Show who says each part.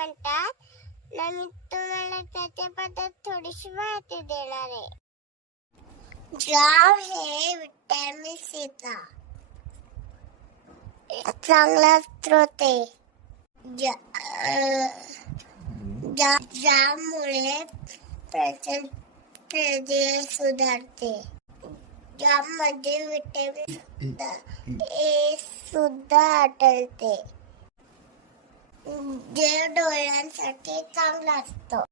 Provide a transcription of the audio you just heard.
Speaker 1: म्हणतात ना मी तुम्हाला त्याच्याबद्दल थोडीशी माहिती देणार आहे. जाव हे विटॅमिन सीचा चांगला स्रोत आहे. जा- जा- जामुळे प्रचंड प्रदेश सुधारते. ज्यामध्ये विटॅमिन ए सुद्धा आढळते. जे डोळ्यांसाठी चांगलं असतं.